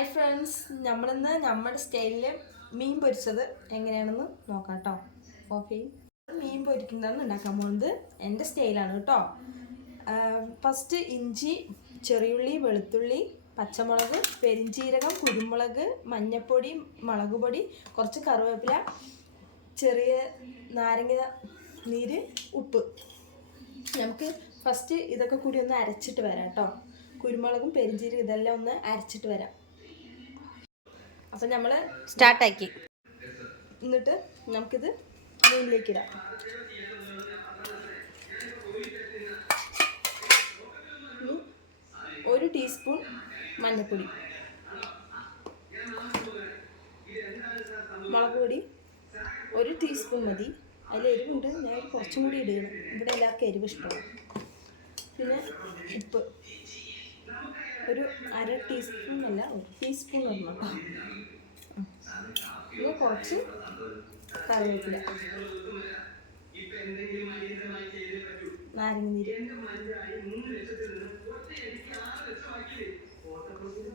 Hi friends, നമ്മളിന്ന് നമ്മുടെ സ്റ്റൈലിൽ മീൻ പൊരിച്ചത് എങ്ങനെയാണെന്ന് നോക്കാം കേട്ടോ. ഓക്കെ, മീൻ പൊരിക്കുന്നതെന്ന് ഉണ്ടാക്കാൻ പോകുന്നത് എൻ്റെ സ്റ്റൈലാണ് കേട്ടോ. ഫസ്റ്റ് ഇഞ്ചി, ചെറിയുള്ളി, വെളുത്തുള്ളി, പച്ചമുളക്, പെരിഞ്ചീരകം, കുരുമുളക്, മഞ്ഞൾപ്പൊടി, മുളക് പൊടി, കുറച്ച് കറിവേപ്പില, ചെറിയ നാരങ്ങ നീര്, ഉപ്പ്. നമുക്ക് ഫസ്റ്റ് ഇതൊക്കെ കൂടി ഒന്ന് അരച്ചിട്ട് വരാം കേട്ടോ. കുരുമുളകും പെരിഞ്ചീരകം ഇതെല്ലാം ഒന്ന് അരച്ചിട്ട് വരാം. അപ്പം നമ്മൾ സ്റ്റാർട്ടാക്കി. എന്നിട്ട് നമുക്കിത് മീനിലേക്ക് ഇടാം. ഒരു ടീസ്പൂൺ മഞ്ഞൾപ്പൊടി, മുളക് പൊടി ഒരു ടീസ്പൂൺ മതി. അതിൽ എരിവുണ്ട്, ഞാൻ കുറച്ചും കൂടി ഇടുകയാണ്. ഇവിടെ എല്ലാവർക്കും എരിവ് ഇഷ്ടമാണ്. പിന്നെ ഉപ്പ് ഒരു അര ടീസ്പൂൺ അല്ല, ഒരു ടീസ്പൂൺ ഇടണം കേട്ടോ. പിന്നെ കുറച്ച് കറിവേപ്പില, നാരങ്ങ നീര്.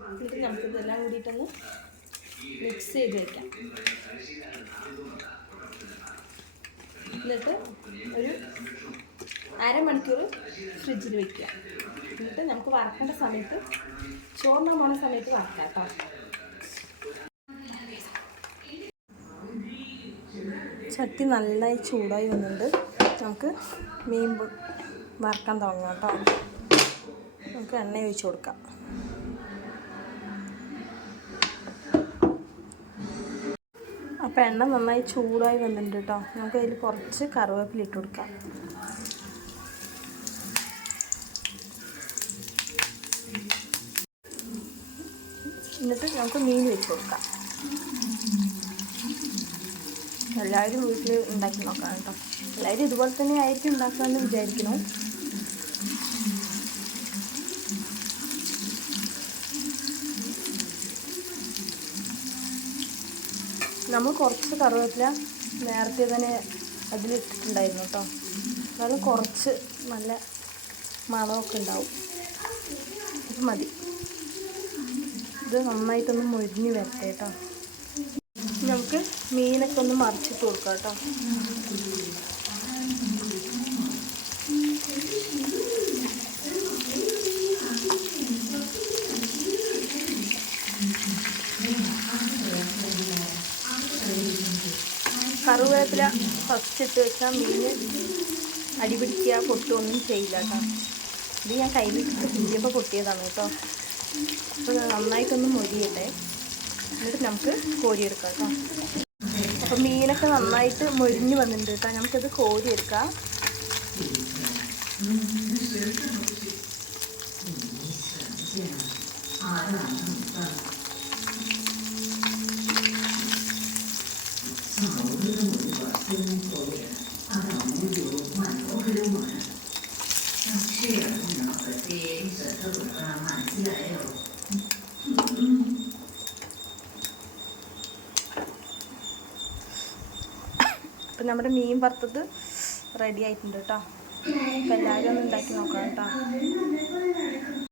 എന്നിട്ട് നമുക്കിതെല്ലാം കൂടിയിട്ടൊന്ന് മിക്സ് ചെയ്ത് വയ്ക്കാം. എന്നിട്ട് ഒരു അരമണിക്കൂർ ഫ്രിഡ്ജിൽ വയ്ക്കുക. എന്നിട്ട് നമുക്ക് വറക്കേണ്ട സമയത്ത്, ചോറിന് പോണ സമയത്ത് വറക്കാം കേട്ടോ. ചട്ടി നന്നായി ചൂടായി വന്നിട്ടുണ്ട്. നമുക്ക് മീൻ വറക്കാൻ തുടങ്ങാം കേട്ടോ. നമുക്ക് എണ്ണ ഒഴിച്ച് കൊടുക്കാം. അപ്പോൾ എണ്ണ നന്നായി ചൂടായി വന്നിട്ടുണ്ട് കേട്ടോ. നമുക്ക് അതിൽ കുറച്ച് കറിവേപ്പില ഇട്ട് കൊടുക്കാം. എന്നിട്ട് നമുക്ക് മീൻ വെച്ച് കൊടുക്കാം. എല്ലാവരും വീട്ടിൽ ഉണ്ടാക്കി നോക്കാം കേട്ടോ. എല്ലാവരും ഇതുപോലെ തന്നെ ആയിരിക്കും ഉണ്ടാക്കാമെന്ന് വിചാരിക്കുന്നു. നമ്മൾ കുറച്ച് കറിവേപ്പില നേരത്തെ തന്നെ അതിലിട്ടിട്ടുണ്ടായിരുന്നു കേട്ടോ. എന്നാലും കുറച്ച് നല്ല മണമൊക്കെ ഉണ്ടാവും. ഇത് മതി. ഇത് നന്നായിട്ടൊന്ന് മൊരിഞ്ഞ് വരട്ടെ കേട്ടോ. നമുക്ക് മീനൊക്കെ ഒന്ന് മറിച്ചിട്ട് കൊടുക്കാം കേട്ടോ. കറിവേപ്പില ഫസ്റ്റ് ഇട്ട് വെച്ചാൽ മീൻ അടിപിടിക്കുക, പൊട്ടുകയൊന്നും ചെയ്യില്ല കേട്ടോ. ഇത് ഞാൻ കയ്യിലിട്ട് കുഞ്ഞിയപ്പോൾ പൊട്ടിയതാണ് കേട്ടോ. അപ്പോൾ നന്നായിട്ടൊന്ന് മൊരിയട്ടെ. എന്നിട്ട് നമുക്ക് കോരിയെടുക്കാം കേട്ടോ. അപ്പോൾ മീനൊക്കെ നന്നായിട്ട് മൊരിഞ്ഞ് വന്നിട്ടുണ്ട് കേട്ടോ. നമുക്കത് കോരിയെടുക്കാം. അപ്പം നമ്മുടെ മീൻ വറുത്തത് റെഡി ആയിട്ടുണ്ട് കേട്ടോ. അപ്പോൾ എല്ലാവരും ഒന്ന് ഉണ്ടാക്കി നോക്കാം കേട്ടോ.